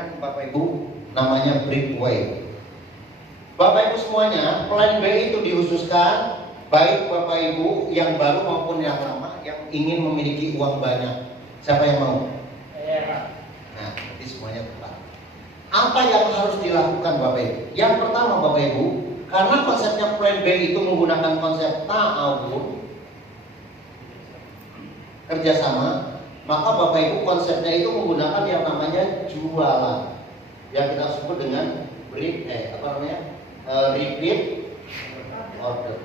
dengan Bapak Ibu namanya Brickway. Bapak Ibu semuanya, plan B itu dikhususkan baik Bapak Ibu yang baru maupun yang lama yang ingin memiliki uang banyak. Siapa yang mau? Nah, jadi semuanya tepat. Apa yang harus dilakukan Bapak Ibu? Yang pertama Bapak Ibu, karena konsepnya plan B itu menggunakan konsep ta'awun, kerjasama, maka Bapak Ibu konsepnya itu menggunakan yang namanya jualan, yang kita sebut dengan repeat order.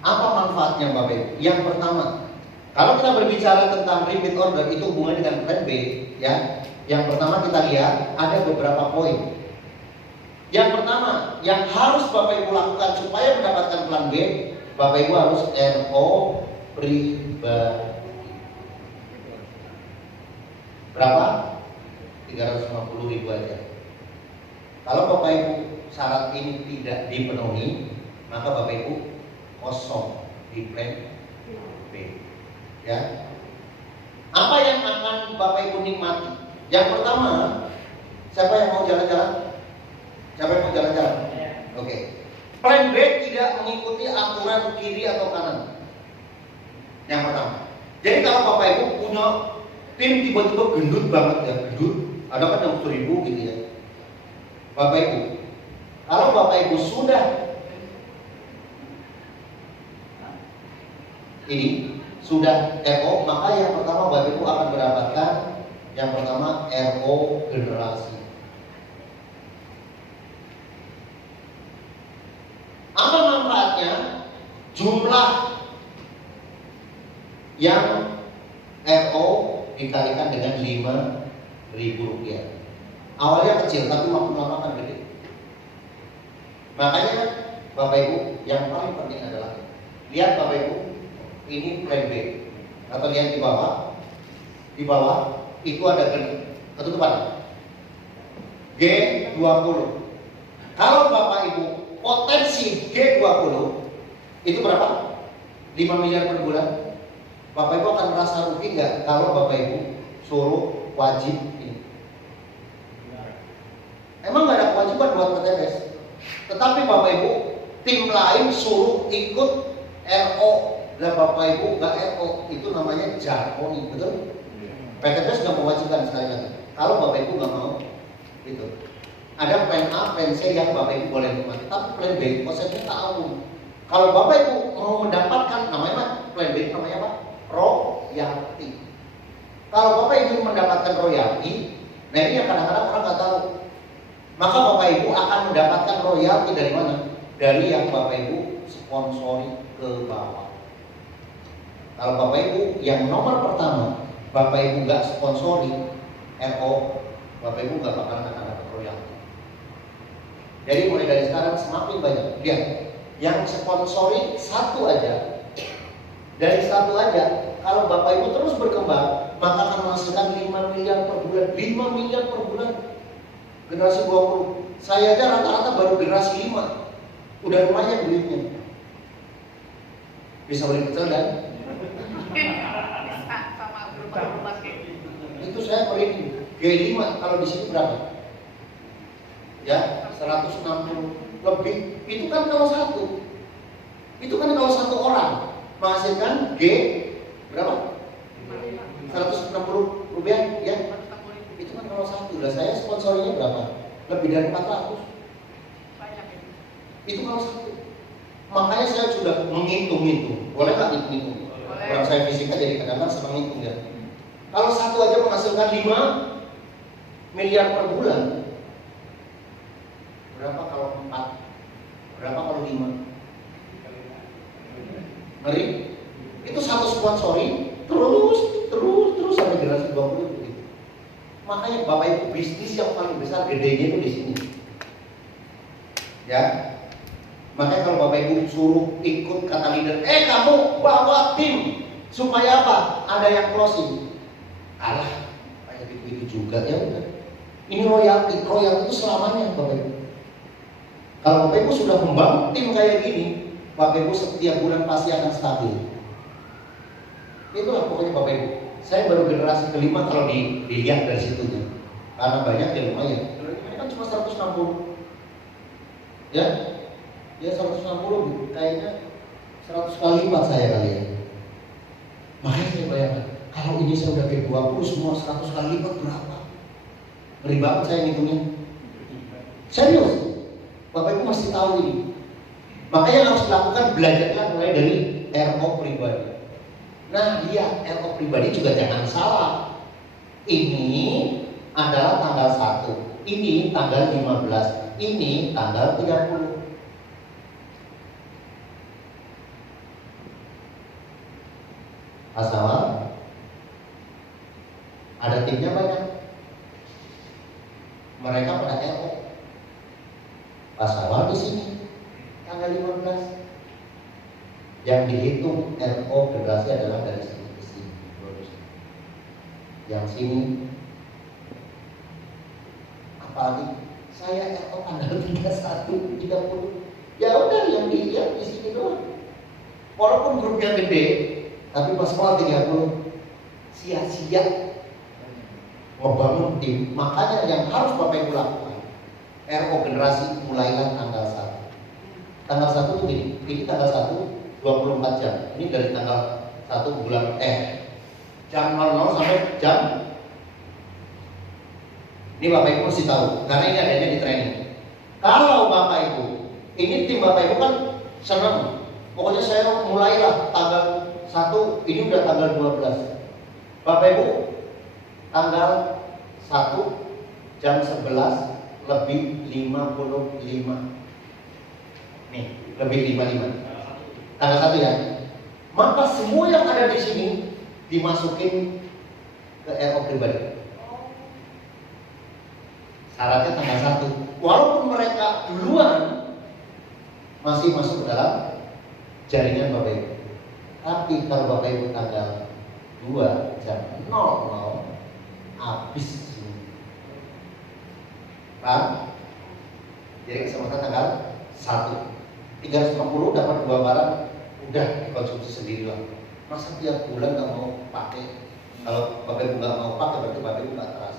Apa manfaatnya Bapak Ibu? Yang pertama, kalau kita berbicara tentang repeat order itu hubungannya dengan plan B, ya. Yang pertama kita lihat ada beberapa poin. Yang pertama, yang harus Bapak Ibu lakukan supaya mendapatkan plan B, Bapak Ibu harus RO pribadi. Berapa? 350.000 aja. Kalau Bapak Ibu syarat ini tidak dipenuhi, maka Bapak Ibu kosong di plan B. Ya. Apa yang akan Bapak Ibu nikmati? Yang pertama, siapa yang mau jalan-jalan? Siapa yang mau jalan-jalan? Oke. Plan B tidak mengikuti aturan kiri atau kanan. Yang pertama. Jadi kalau Bapak Ibu punya tim tiba-tiba gendut banget ya, gendut, ada kan yang 1.000 gitu ya. Bapak Ibu, kalau Bapak Ibu sudah RO, maka yang pertama Bapak Ibu akan mendapatkan yang pertama RO generasi. Apa manfaatnya? Jumlah yang RO dikalikan dengan Rp5.000. Awalnya kecil tapi makin lama kan gede. Makanya Bapak Ibu yang paling penting adalah lihat Bapak Ibu, ini plan B. Atau lihat di bawah. Di bawah itu ada ketutupan G20. Kalau Bapak Ibu potensi G20 itu berapa? 5 miliar per bulan. Bapak Ibu akan merasa rugi nggak kalau Bapak Ibu suruh wajib ini? Emang nggak ada kewajiban buat PTS, tetapi Bapak Ibu tim lain suruh ikut RO dan Bapak Ibu nggak RO, itu namanya jargoni, betul? PTS nggak mewajibkan sekali lagi. Kalau Bapak Ibu nggak mau, itu ada plan A, plan C yang Bapak Ibu boleh nikmati, tapi plan B konsepnya ta'awun. Kalau Bapak Ibu mau mendapatkan namanya plan B namanya apa? Royalti. Kalau Bapak Ibu mendapatkan royalti, nah ini yang kadang-kadang orang nggak tahu. Maka Bapak Ibu akan mendapatkan royalti dari mana? Dari yang Bapak Ibu sponsori ke bawah. Kalau Bapak Ibu yang nomor pertama, Bapak Ibu nggak sponsori RO, Bapak Ibu nggak bakalan akan dapat royalti. Jadi mulai dari sekarang semakin banyak. Lihat, yang sponsori satu aja, dari satu aja, kalau Bapak Ibu terus berkembang, maka akan menghasilkan 5 miliar per bulan. 5 miliar per bulan. Generasi 20. Saya aja rata-rata baru generasi 5. Udah lumayan duitnya. Bisa beli pecel dan? Itu saya merinding. G5 kalau di sini berapa? Ya, 160 lebih. Itu kan kalau satu. Itu kan kalau satu orang menghasilkan G berapa? 160 rupiah ya. Itu kan kalau satu. Lah saya sponsornya berapa? Lebih dari 400. Itu kalau satu. Makanya saya sudah menghitung-hitung. Boleh nggak hitung-hitung? Orang saya fisika jadi kadang-kadang senang ngitung ya. Kalau satu aja menghasilkan 5 miliar per bulan, berapa kalau 4? Berapa kalau 5? Ngeri? Itu satu sponsori terus sampai generasi 20 begitu. Makanya Bapak Ibu bisnis yang paling besar gedenya itu di sini. Ya. Makanya kalau Bapak Ibu suruh ikut kata leader, kamu bawa tim supaya apa? Ada yang closing. Alah, kayak gitu juga ya udah. Ini royalti itu selamanya Bapak Ibu. Kalau Bapak Ibu sudah membangun tim kayak gini, Bapak Ibu setiap bulan pasti akan stabil. Itulah pokoknya Bapak Ibu. Saya baru generasi kelima kalau dilihat dari situnya. Karena banyak ya lumayan. Ini kan cuma 160. Ya, dia 160 kayaknya 100 kali lipat saya kali ya. Makanya saya bayangkan, kalau ini saya udah ke 20 semua 100 kali lipat berapa? Ngeri banget saya ngitungnya. Serius, Bapak Ibu mesti tahu ini. Makanya yang harus dilakukan, belajarlah mulai dari RO pribadi. Nah dia RO pribadi juga jangan salah. Ini adalah tanggal 1, ini tanggal 15, ini tanggal 30. Asal ada timnya banyak. Mereka pada RO. Asal di sini tanggal 15. Yang dihitung RO generasi adalah dari sini ke sini. Yang sini apalagi saya RO tanggal 31, 30. Ya udah yang dilihat di sini doang. Walaupun grupnya gede, tapi pas sekolah 30 sia-sia membangun tim. Makanya yang harus Bapak Ibu lakukan, RO generasi mulailah tanggal 1. Tanggal 1 tuh ini tanggal 1 24 jam. Ini dari tanggal 1 bulan jam 00 sampai jam. Ini Bapak Ibu mesti tahu, karena ini adanya di training. Kalau Bapak Ibu, ini tim Bapak Ibu kan senang. Pokoknya saya mulailah tanggal 1, ini udah tanggal 12. Bapak Ibu, tanggal 1 jam 11 lebih 55. Nih, lebih 55. Tanggal 1 ya. Maka semua yang ada di sini dimasukin ke RO pribadi. Syaratnya tanggal 1. Walaupun mereka duluan masih masuk dalam jaringan Bapak Ibu. Tapi kalau Bapak Ibu tanggal 2 jam 00 habis. Paham? Jadi kesempatan tanggal 1. 350 dapat 2 barang, udah dikonsumsi sendiri lah. Masa tiap bulan nggak mau pakai? Kalau Bapak Ibu nggak mau pakai, berarti Bapak Ibu nggak teras.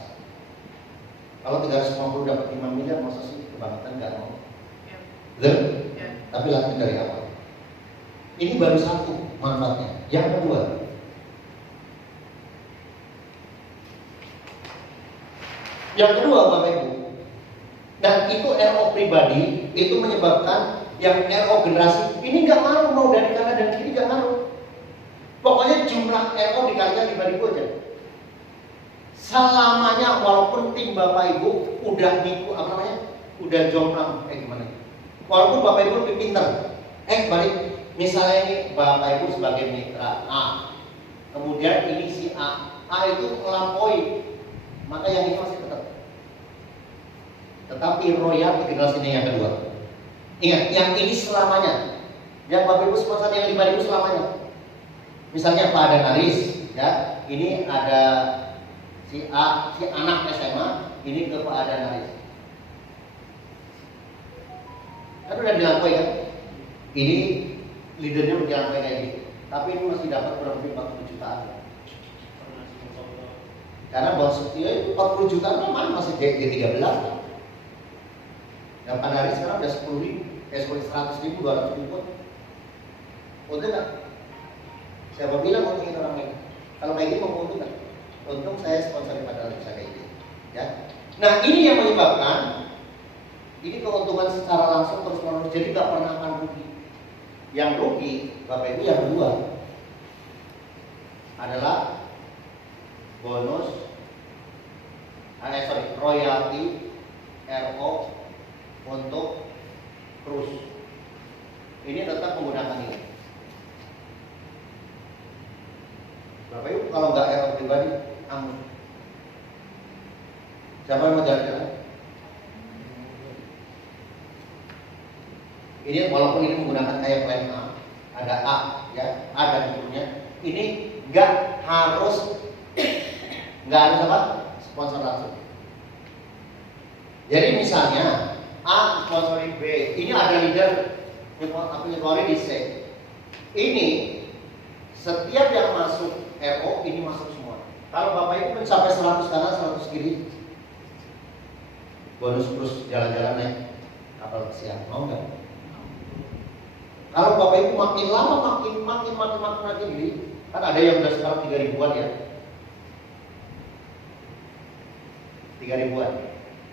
Kalau 350 dapat 5 miliar, masa sih kebangetan nggak mau? Betul? Ya. Tapi latihan dari awal. Ini baru satu manfaatnya. Yang kedua, Bapak Ibu, dan itu RO pribadi itu menyebabkan yang RO generasi ini nggak mau dari kanan dan kiri, nggak mau. Pokoknya jumlah RO dikalikan 5.000 aja. Selamanya, walaupun tim Bapak Ibu udah udah jomplang, gimana? Walaupun Bapak Ibu lebih pintar, balik. Misalnya ini Bapak Ibu sebagai mitra A, kemudian ini si A itu melampaui, maka yang ini masih tetap. Tetapi royal generasinya yang kedua. Ingat, yang ini selamanya. Yang Bapak Ibu sponsor yang 5.000 selamanya. Misalnya Pak ada Naris, ya, ini ada si A, si anak SMA, ini ke Pak ada Naris. Kan udah dilampaui kan? Ini leadernya udah dilampaui kayak gitu. Tapi ini masih dapat kurang lebih 40 jutaan. Karena bos dia itu 40 jutaan memang masih G13. Yang Pak Naris sekarang udah 100.000, 200.000. Untung nggak? Siapa bilang untungin orang lain? Kalau kayak gitu mau untung nggak? Untung saya sponsor pada bisa kayak gitu. Ya. Nah ini yang menyebabkan ini keuntungan secara langsung terus menerus, jadi nggak pernah akan rugi. Yang rugi Bapak Ibu yang kedua adalah bonus, royalti RO untuk cruise. Ini tetap menggunakan ini. Bapak Ibu kalau nggak RO pribadi, amun. Siapa yang mau jalan-jalan? Ini walaupun ini menggunakan kayak plan A, ada A, ya, A dan grupnya. Ini nggak harus apa? Sponsor langsung. Jadi misalnya A sponsori B, ini ada leader nyeponsori di C. Ini setiap yang masuk RO ini masuk semua. Kalau Bapak Ibu mencapai 100 kanan 100 kiri, bonus terus jalan-jalan naik kapal pesiar, mau nggak? Kalau Bapak Ibu makin lama makin gini, kan ada yang udah sekarang 3.000-an ya, 3.000-an.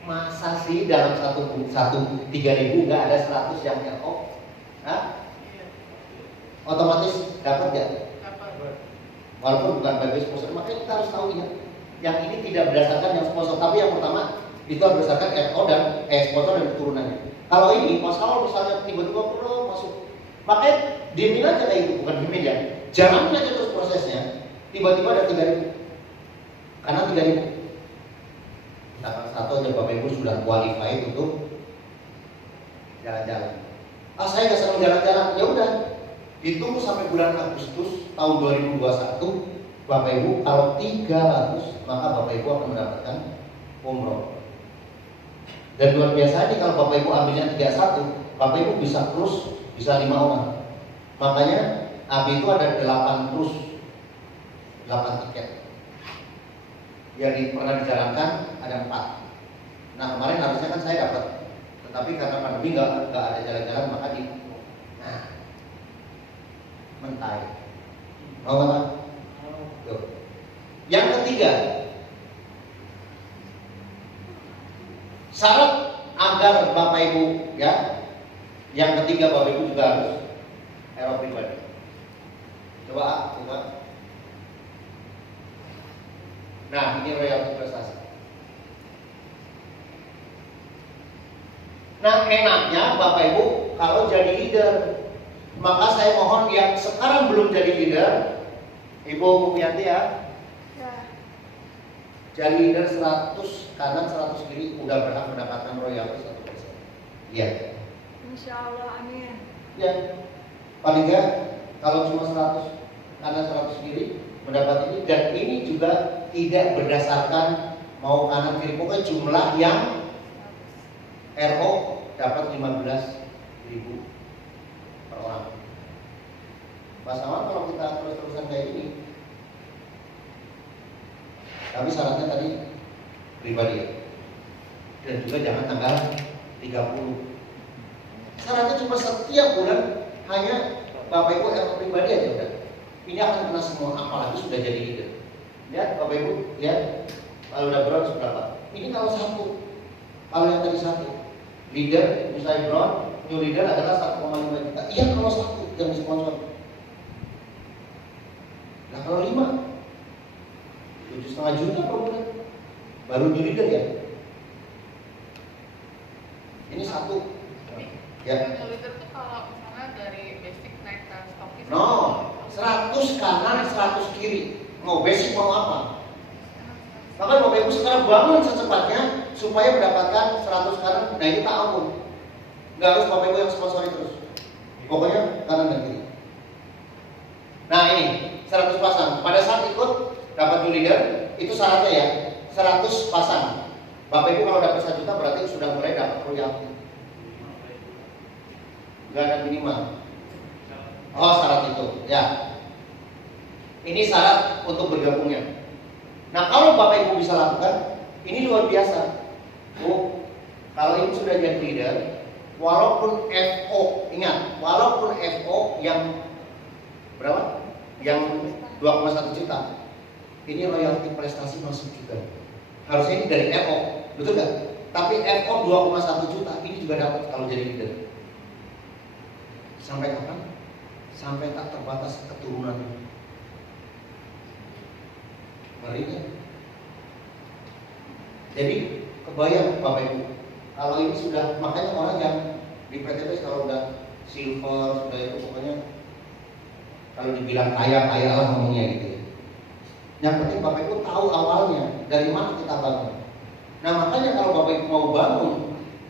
Masa sih dalam satu 3.000 nggak ada 100 yang LO? Hah? Otomatis dapat nggak? Walaupun bukan bagi sponsor, makanya kita harus tahu ya. Yang ini tidak berdasarkan yang sponsor, tapi yang pertama itu berdasarkan LO dan sponsor dan keturunannya. Kalau ini, kalau misalnya tiba-tiba perlu masuk, makanya diemin aja kayak itu, bukan diemin ya. Jalanin aja terus prosesnya. Tiba-tiba ada 3.000, karena 3.000. Nah, satu aja Bapak Ibu sudah qualified untuk jalan-jalan. Saya nggak senang jalan-jalan, ya udah. Ditunggu sampai bulan Agustus tahun 2021, Bapak Ibu kalau 300 maka Bapak Ibu akan mendapatkan umroh. Dan luar biasa ini kalau Bapak Ibu ambilnya 31, Bapak Ibu bisa cruise, bisa 5 orang. Makanya AB itu ada 8 cruise, 8 tiket. Yang pernah dijalankan ada 4. Nah kemarin harusnya kan saya dapat, tetapi karena pandemi nggak ada jalan-jalan maka di mentai. Mau nggak? Yang ketiga, syarat agar Bapak Ibu ya, yang ketiga Bapak Ibu juga harus aero pribadi. Coba. Nah ini royalti prestasi. Nah enaknya Bapak Ibu kalau jadi leader, maka saya mohon yang sekarang belum jadi leader, Ibu Mupianti ya, jadi leader 100 kanan 100 kiri udah berhak mendapatkan royalti 1%. Iya. Insya Allah, amin. Ya, paling enggak kalau cuma 100 kanan 100 kiri mendapat ini, dan ini juga tidak berdasarkan mau kanan kiri, pokoknya jumlah yang RO dapat 15.000 per orang. Pasangan kalau kita terus-terusan kayak ini, tapi syaratnya tadi pribadi ya. Dan juga jangan tanggal 30. Syaratnya cuma setiap bulan hanya Bapak Ibu yang pribadi aja udah. Ini akan kena semua, apalagi sudah jadi leader. Lihat Bapak Ibu, lihat kalau udah bronze berapa? Ini kalau satu, kalau yang tadi satu leader, misalnya bronze, new leader adalah 1,5 juta. Iya kalau satu yang disponsor. Nah kalau 5, 7,5 juta per bulan. Baru new leader ya. Ini satu. Ya. New leader tuh kalau misalnya dari basic naik ke stokis. No, 100 kanan, 100 kiri. Mau basic mau apa? Maka Bapak Ibu sekarang bangun secepatnya supaya mendapatkan 100 kanan. Nah ini tak ampun. Nggak harus Bapak Ibu yang sponsori terus. Pokoknya kanan dan kiri. Nah ini 100 pasang. Pada saat ikut dapat new leader itu syaratnya ya 100 pasang. Bapak Ibu kalau dapat 1 juta berarti sudah mulai dapat royalti. Nggak ada minimal. Oh syarat itu ya. Ini syarat untuk bergabungnya. Nah kalau Bapak Ibu bisa lakukan, ini luar biasa. Bu, kalau ini sudah jadi leader, walaupun FO, ingat, walaupun FO yang berapa? Yang 2,1 juta, ini royalti prestasi masuk juga. Harusnya ini dari FO, betul nggak? Tapi FO 2,1 juta, ini juga dapat kalau jadi leader. Sampai kapan? Sampai tak terbatas keturunan. Ngeri kan? Jadi kebayang Bapak Ibu, kalau ini sudah, makanya orang yang di PTP kalau udah silver, sudah itu pokoknya kalau dibilang kaya lah ngomongnya gitu. Yang penting Bapak Ibu tahu awalnya dari mana kita bangun. Nah makanya kalau Bapak Ibu mau bangun,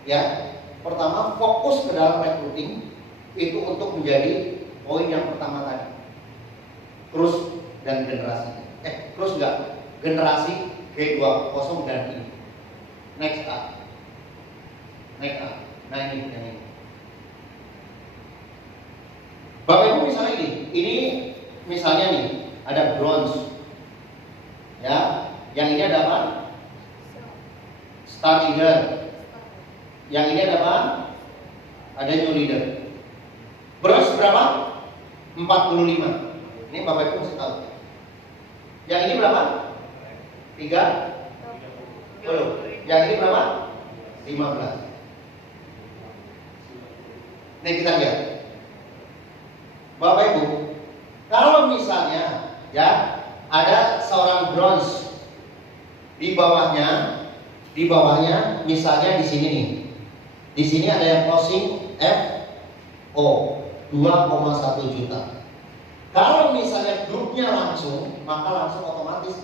ya pertama fokus ke dalam recruiting itu untuk menjadi poin yang pertama tadi. Terus dan generasi. Terus enggak, generasi G20 dan ini. Next up. Nah ini yang ini. Bapak Ibu misalnya ini misalnya nih ada bronze, ya, yang ini ada apa? Star leader, Yang ini ada apa? Ada new leader. Beras berapa? 45. Ini Bapak Ibu mesti tahu. Yang ini berapa? 3? Belum. Yang ini berapa? 15. Nih kita lihat. Bapak Ibu, kalau misalnya ya ada seorang bronze di bawahnya misalnya di sini nih. Di sini ada yang closing FO 2,1 juta. Kalau misalnya grupnya langsung, maka langsung otomatis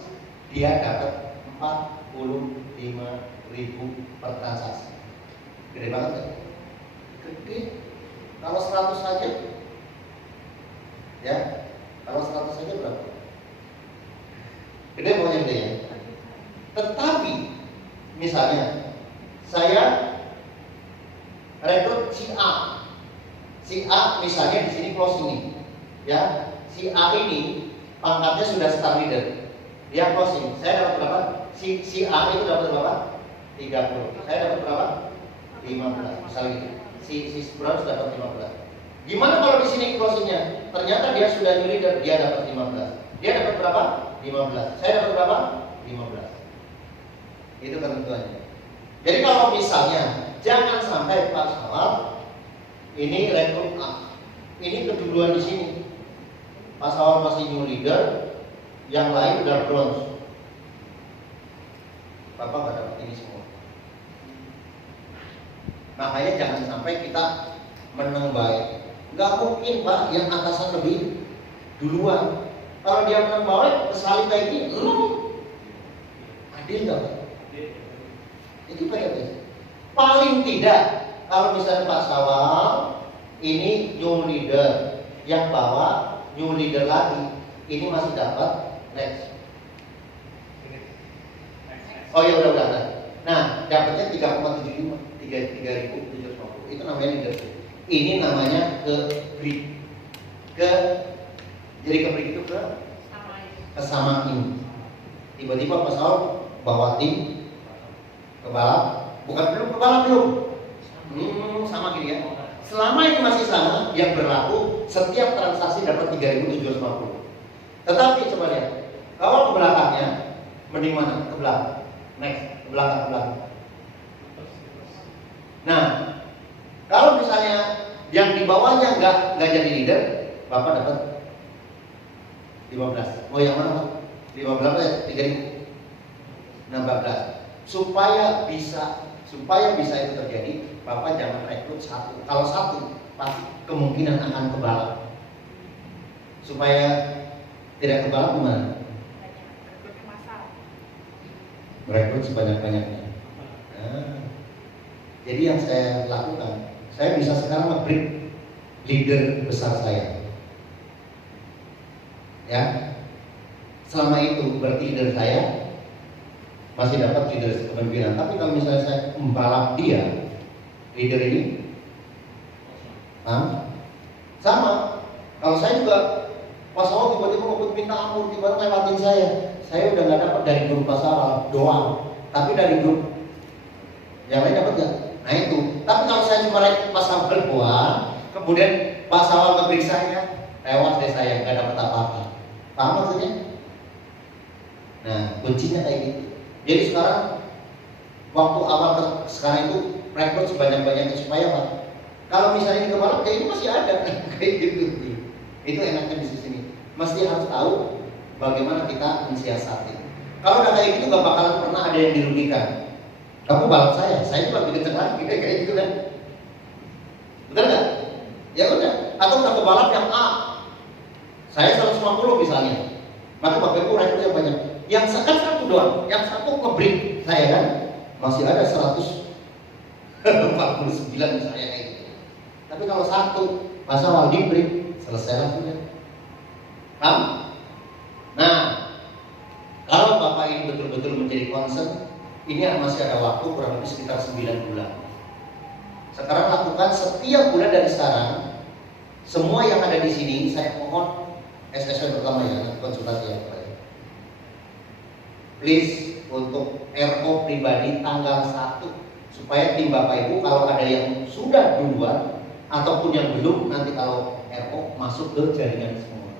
dia dapat 45.000 per transaksi. Gede banget kan? Gede. Kalau 100 saja, ya, kalau 100 saja berapa? Gede pokoknya gede ya. Tetapi, misalnya saya rekrut si A misalnya di sini closing nih, ya, si A ini pangkatnya sudah star leader, dia closing. Saya dapat berapa? Si A itu dapat berapa? 30. Saya dapat berapa? 15. Misalnya gitu. Si bronze dapat 15. Gimana kalau di sini closingnya? Ternyata dia sudah new leader, dia dapat 15. Dia dapat berapa? 15. Saya dapat berapa? 15. Itu ketentuannya. Jadi kalau misalnya jangan sampai pas awal ini rekrut A, ini keduluan di sini. Pas awal masih new leader, yang lain udah bronze. Bapak gak dapat ini semua. Makanya jangan sampai kita menang baik. Gak mungkin Pak yang atasan lebih duluan. Kalau dia menang baik, kesalip kayak gini, adil gak Pak? Itu kayak paling tidak kalau misalnya Pak Sawal ini new leader, yang bawa new leader lagi, ini masih dapat next. Oh ya udah. Nah dapatnya 3,75, 3.750. Itu namanya leadership. Ini namanya jadi ke-break itu kesamain. Tiba-tiba Pak Sawal bawa tim ke balap, belum sama gini ya. Selama ini masih sama, yang berlaku setiap transaksi dapat 3.750. Tetapi coba lihat, kalau ke belakangnya, mending mana? Ke belakang. Next, ke belakang. Nah, kalau misalnya yang di bawahnya nggak jadi leader, Bapak dapat 15. Mau yang mana Pak? 15 ya? 3.000. 16. Supaya bisa itu terjadi, Bapak jangan rekrut satu. Kalau satu, pasti kemungkinan akan kebalap. Supaya tidak kebalap gimana? Merekrut sebanyak-banyaknya. Nah, jadi yang saya lakukan, saya bisa sekarang nge-break leader besar saya. Ya, selama itu berarti leader saya masih dapat leader kepemimpinan. Tapi kalau misalnya saya membalap dia, leader ini, sama. Kalau saya juga pas awal tiba-tiba minta ampun, tiba-tiba lewatin saya udah nggak dapat dari grup pasar doang, tapi dari grup yang lain dapat nggak? Nah itu. Tapi kalau saya cuma pasal doang, kemudian pas awal ngebreak saya, tewas deh saya, nggak dapat apa-apa. Paham maksudnya? Nah, kuncinya kayak gitu. Jadi sekarang waktu awal sekarang itu rekrut sebanyak-banyaknya supaya apa? Kalau misalnya ini kebalap, kayak ini masih ada kayak gitu. Itu enaknya di sini. Mesti harus tahu bagaimana kita mensiasati. Kalau udah kayak gitu gak bakalan pernah ada yang dirugikan. Kamu balap saya itu lebih kenceng lagi kayak gitu kan? Betul nggak? Ya udah. Atau udah kebalap yang A, saya 150 misalnya, maka Bapak Ibu rekrut yang banyak. Yang satu doang, yang satu nge-break saya kan, masih ada 149 misalnya kayak gitu. Tapi kalau satu pas awal di-break, selesai lah sudah. Paham? Nah, kalau Bapak ini betul-betul menjadi concern, ini masih ada waktu kurang lebih sekitar 9 bulan. Sekarang lakukan setiap bulan dari sekarang. Semua yang ada di sini, saya mohon SSW pertama ya, konsultasi ya. Please untuk RO pribadi tanggal 1 supaya tim Bapak Ibu kalau ada yang sudah duluan ataupun yang belum, nanti kalau RO masuk ke jaringan semua.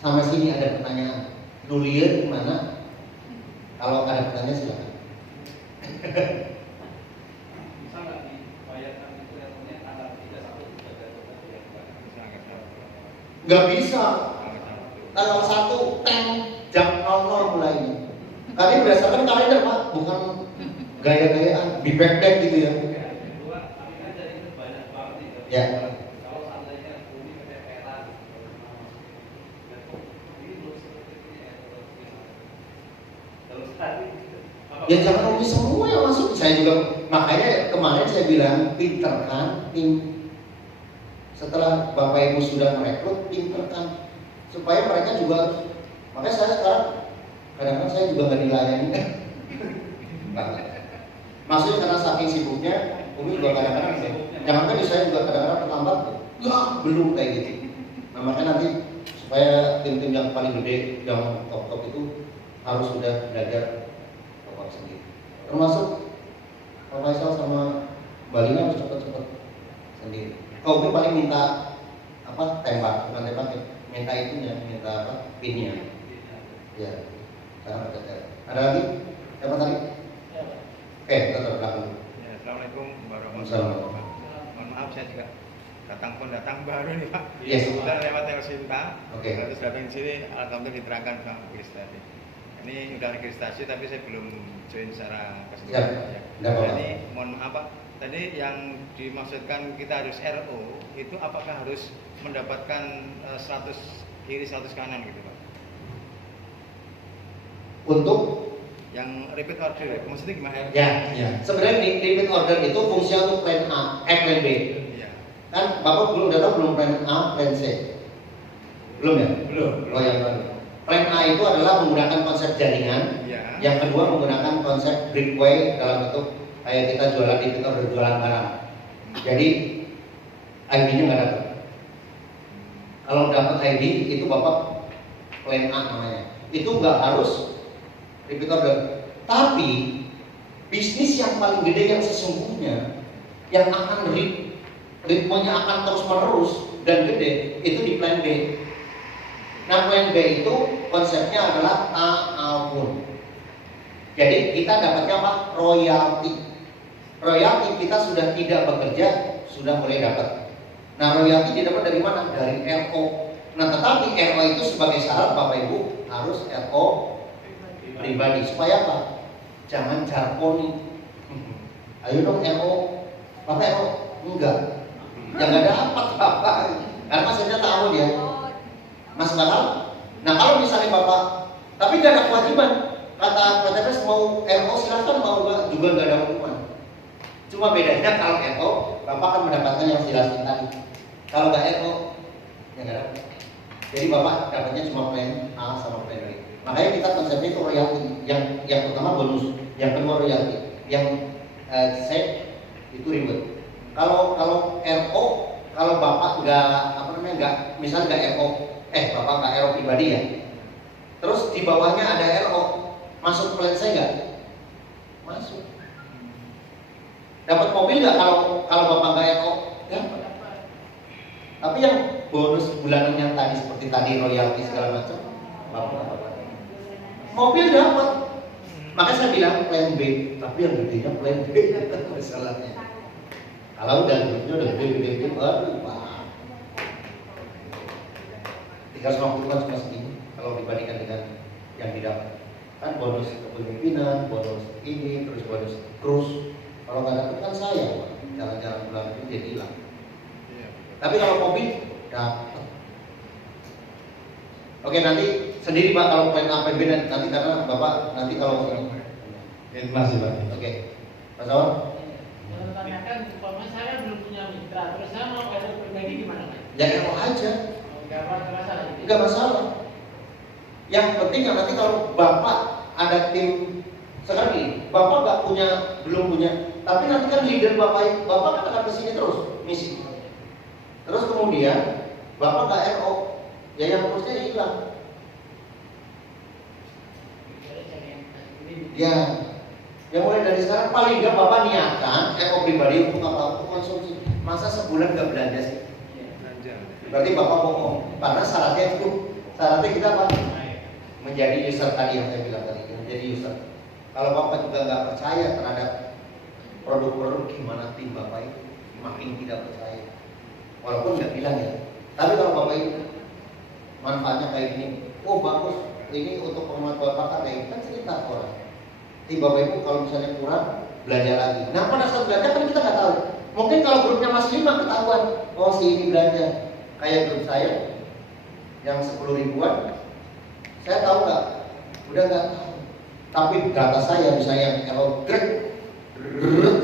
Sampai sini ada pertanyaan, Nulier gimana? Kalau ada pertanyaan silakan. Bisa nggak dibayarkan itu RO-nya tanggal 31 Nggak bisa. Tanggal 1 teng jam 00 mulainya. Karena berdasarkan kalender Pak, bukan gaya-gayaan di backdeck gitu ya. Tapi kan jadi itu banyak banget nih. Ya. Kalau seandainya bumi keteteran, ini belum seperti ini ya. Terus tadi Ya jangan rugi semua yang masuk. Saya juga makanya kemarin saya bilang pinterkan tim. Setelah Bapak Ibu sudah merekrut, pinterkan supaya mereka juga. Makanya saya sekarang kadang-kadang saya juga nggak dilayani. Maksudnya karena saking sibuknya, Umi juga kadang-kadang jangankan saya juga kadang-kadang terlambat. Ya belum kayak gitu. Nah makanya nanti supaya tim-tim yang paling gede, yang top-top itu harus sudah belajar top-top sendiri. Termasuk Pak Faisal sama Balina harus cepat-cepat sendiri. Kalau Umi paling minta apa tembak, bukan tembak ya, minta itunya, minta apa pinnya. Ya, karena belajar. Ada lagi? Siapa tadi? Tetap belakang. Ya, Assalamualaikum warahmatullahi Assalamualaikum. wabarakatuh. Mohon maaf saya juga datang baru nih Pak. Yes. Sudah lewat Telsinta. Oke. Terus datang di sini, alhamdulillah diterangkan sama Kris tadi. Ini udah registrasi tapi saya belum join secara keseluruhan. Siap. Ya. Tidak apa-apa. Jadi mohon maaf Pak. Tadi yang dimaksudkan kita harus RO itu apakah harus mendapatkan 100 kiri 100 kanan gitu Pak? Untuk Yang repeat order, maksudnya gimana? ya. Sebenarnya di repeat order itu fungsinya untuk plan A, plan B. Iya. Kan Bapak belum datang belum plan A, plan C. Belum ya? Belum. Oh yang baru. Plan A itu adalah menggunakan konsep jaringan. Iya. Yang kedua menggunakan konsep brickway dalam bentuk kayak kita jualan di kita udah jualan barang. Jadi ID-nya nggak dapat. Kalau dapat ID itu Bapak plan A namanya. Itu nggak harus repeat order. Tapi bisnis yang paling gede yang sesungguhnya yang akan ritmenya akan terus menerus dan gede itu di plan B. Nah plan B itu konsepnya adalah ta'awun. Jadi kita dapatnya apa? Royalti. Royalti kita sudah tidak bekerja sudah mulai dapat. Nah royalti didapat dari mana? Dari RO. Nah tetapi RO itu sebagai syarat Bapak Ibu harus RO pribadi supaya apa? Jangan jarkoni. Ayo dong RO, Bapak RO enggak, jangan dapat Bapak, karena maksudnya tahu dia masuk akal. Nah kalau misalnya Bapak, tapi nggak ada kewajiban, kata PTPS mau RO silahkan, mau enggak juga nggak ada hukuman. Cuma bedanya kalau RO, Bapak akan mendapatkan yang jelasin tadi. Kalau nggak RO, ya nggak dapat. Jadi Bapak dapatnya cuma plan A sama plan B. Makanya kita konsepnya itu royalti. Yang pertama bonus, yang kedua royalti, yang C itu reward. Kalau RO, kalau Bapak nggak misalnya nggak RO, Bapak nggak RO pribadi ya. Terus di bawahnya ada RO, masuk plan saya nggak? Masuk. Dapat mobil nggak kalau Bapak nggak RO? Dapat. Tapi yang bonus bulanan yang tadi seperti tadi royalti segala macam, Bapak dapat. Mobil dapat. Makanya saya bilang plan B, tapi yang gedenya plan B masalahnya. Kalau udah gede, aduh Pak. 350 kan cuma segini kalau dibandingkan dengan yang didapat. Kan bonus kepemimpinan, bonus ini, terus bonus cruise. Kalau nggak dapat kan saya, Pak. Jalan-jalan bulan itu jadi hilang. Tapi kalau mobil dapat. Oke nanti sendiri Pak kalau plan A, plan B nanti karena Bapak nanti kalau Terima kasih Pak. Oke, Pak Sawan. Yang tanyakan, umpamanya saya belum punya mitra, terus saya mau RO pribadi gimana Pak? Ya RO aja, Enggak masalah gitu. nggak masalah. Yang penting kan nanti kalau Bapak ada tim sekarang ini, Bapak belum punya, tapi nanti kan leader Bapak kan akan kesini terus misi. Terus kemudian Bapak nggak RO, ya yang terusnya hilang. Ya, Ya mulai dari sekarang paling nggak Bapak niatkan RO pribadi untuk apa? Untuk konsumsi. Masa sebulan nggak belanja sih? Berarti Bapak bohong. Karena syaratnya kita apa? Menjadi user tadi yang saya bilang tadi, menjadi user. Kalau Bapak juga nggak percaya terhadap produk-produk, gimana tim Bapak itu makin tidak percaya. Walaupun nggak bilang ya. Tapi kalau Bapak itu manfaatnya kayak gini, oh bagus, ini untuk pengamat Bapak kayak kan cerita ke orang. Tim Bapak Ibu kalau misalnya kurang belanja lagi. Nah pada saat belanja kan kita nggak tahu. Mungkin kalau grupnya masih 5 ketahuan, oh si ini belanja. Kayak grup saya yang 10 ribuan, saya tahu nggak? Udah nggak tahu. Tapi data saya misalnya kalau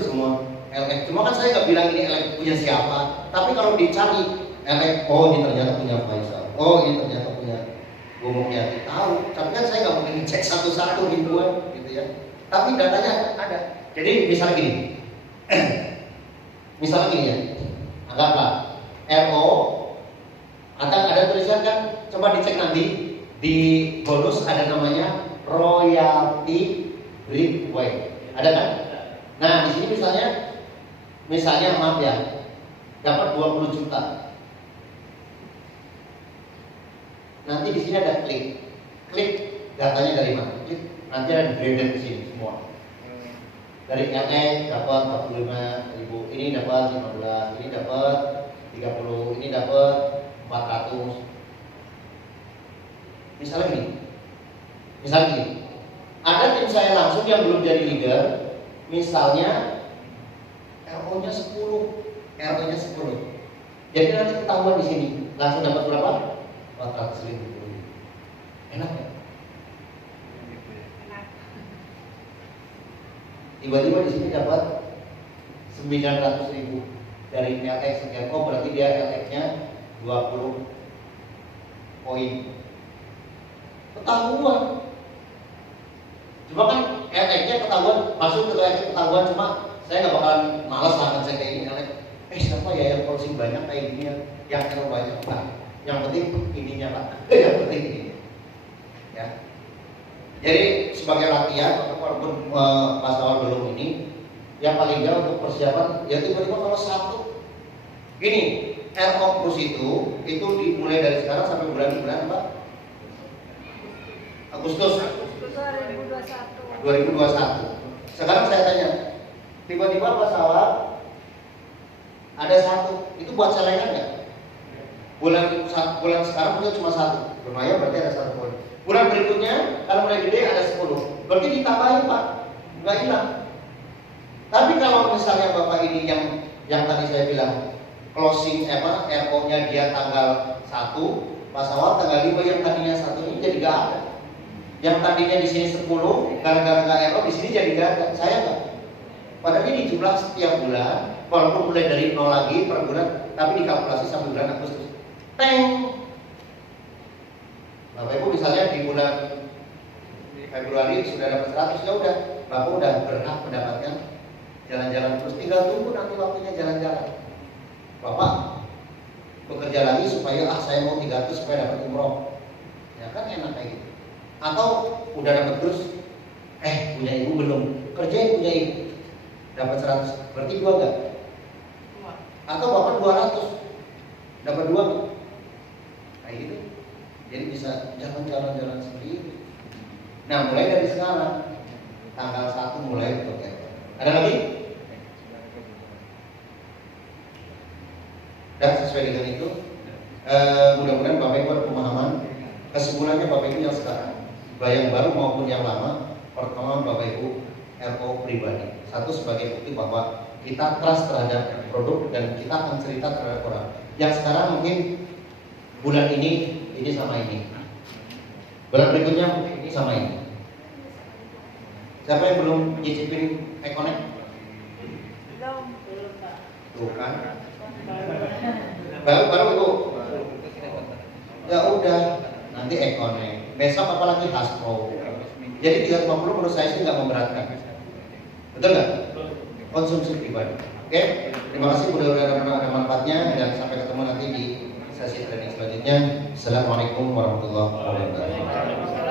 semua LX, cuma kan saya nggak bilang ini LX punya siapa. Tapi kalau dicari LX, oh ini ternyata punya Faisal, oh ini ternyata punya Gomoknya, tahu. Tapi kan saya nggak mungkin cek satu-satu ribuan, gitu ya. Tapi datanya ada. Jadi misalnya gini, misalnya gini ya, anggaplah RO, ada tulisan kan, coba dicek nanti di bonus ada namanya royalty breakaway, ada kan? Nah di sini misalnya maaf ya, dapat 20 juta. Nanti di sini ada klik datanya dari mana? Klik, nanti ada graded di sini semua. Dari LX dapat 45.000, ini dapat 15, ini dapat 30, ini dapat 400. Misalnya gini, ada tim saya langsung yang belum jadi leader, misalnya RO-nya 10, RO-nya 10. Jadi nanti ketahuan di sini, langsung dapat berapa? 400.000. Enak ya? Tiba-tiba di sini dapat 900.000 dari LX sekian. Oh berarti dia LX-nya 20 poin. Ketahuan. Cuma kan LX-nya ketahuan, masuk ke LX ketahuan, cuma saya nggak bakalan malas lah ngecek kayak ini LX. Siapa ya yang closing banyak kayak gini yang error banyak Pak. Yang penting ininya Pak. Yang penting ini. Ya. Jadi sebagai latihan, walaupun masalah belum ini, yang paling nggak untuk persiapan, ya tiba-tiba kalau satu, gini, RO Plus itu dimulai dari sekarang sampai bulan Pak? Agustus 2021. Sekarang saya tanya, tiba-tiba masalah ada satu, itu buat celengan nggak? Bulan sekarang itu cuma satu, lumayan berarti ada satu poin. Bulan berikutnya kalau mulai gede ada 10, berarti ditambahin Pak, nggak hilang. Tapi kalau misalnya Bapak ini yang tadi saya bilang closing RO-nya dia tanggal 1, pas awal tanggal 5 yang tadinya 1 ini jadi nggak ada. Yang tadinya di sini 10, gara-gara nggak RO di sini jadi nggak ada. Saya nggak. Padahal ini jumlah setiap bulan, walaupun mulai dari 0 lagi per bulan, tapi dikalkulasi sampai bulan Agustus. Teng. Bapak Ibu misalnya di bulan Februari sudah dapat 100, ya udah, Bapak udah berhak mendapatkan jalan-jalan terus, tinggal tunggu nanti waktunya jalan-jalan. Bapak bekerja lagi supaya saya mau 300 supaya dapat umroh, ya kan enak kayak gitu. Atau udah dapat terus, punya ibu belum, kerjain punya ibu, dapat 100, berarti 2 enggak? Atau Bapak 200, dapat 2 kayak gitu. Jadi bisa jalan-jalan sendiri. Nah mulai dari sekarang tanggal 1 mulai bekerja. Ada lagi? Dan sesuai dengan itu, mudah-mudahan Bapak Ibu ada pemahaman. Kesimpulannya Bapak Ibu yang sekarang, baik yang baru maupun yang lama, pertama Bapak Ibu RO pribadi. Satu sebagai bukti bahwa kita trust terhadap produk dan kita akan cerita terhadap orang. Yang sekarang mungkin bulan ini sama ini. Bulan berikutnya mungkin ini sama ini. Siapa yang belum nyicipin Econnect? Tuh kan? Baru itu. Ya udah, nanti Econnect. Besok apalagi Hasbro. Jadi 350 menurut saya sih nggak memberatkan. Betul nggak? Konsumsi pribadi. Oke, terima kasih, mudah-mudahan ada manfaatnya dan sampai ketemu nanti di sesi training selanjutnya. Assalamualaikum warahmatullahi wabarakatuh.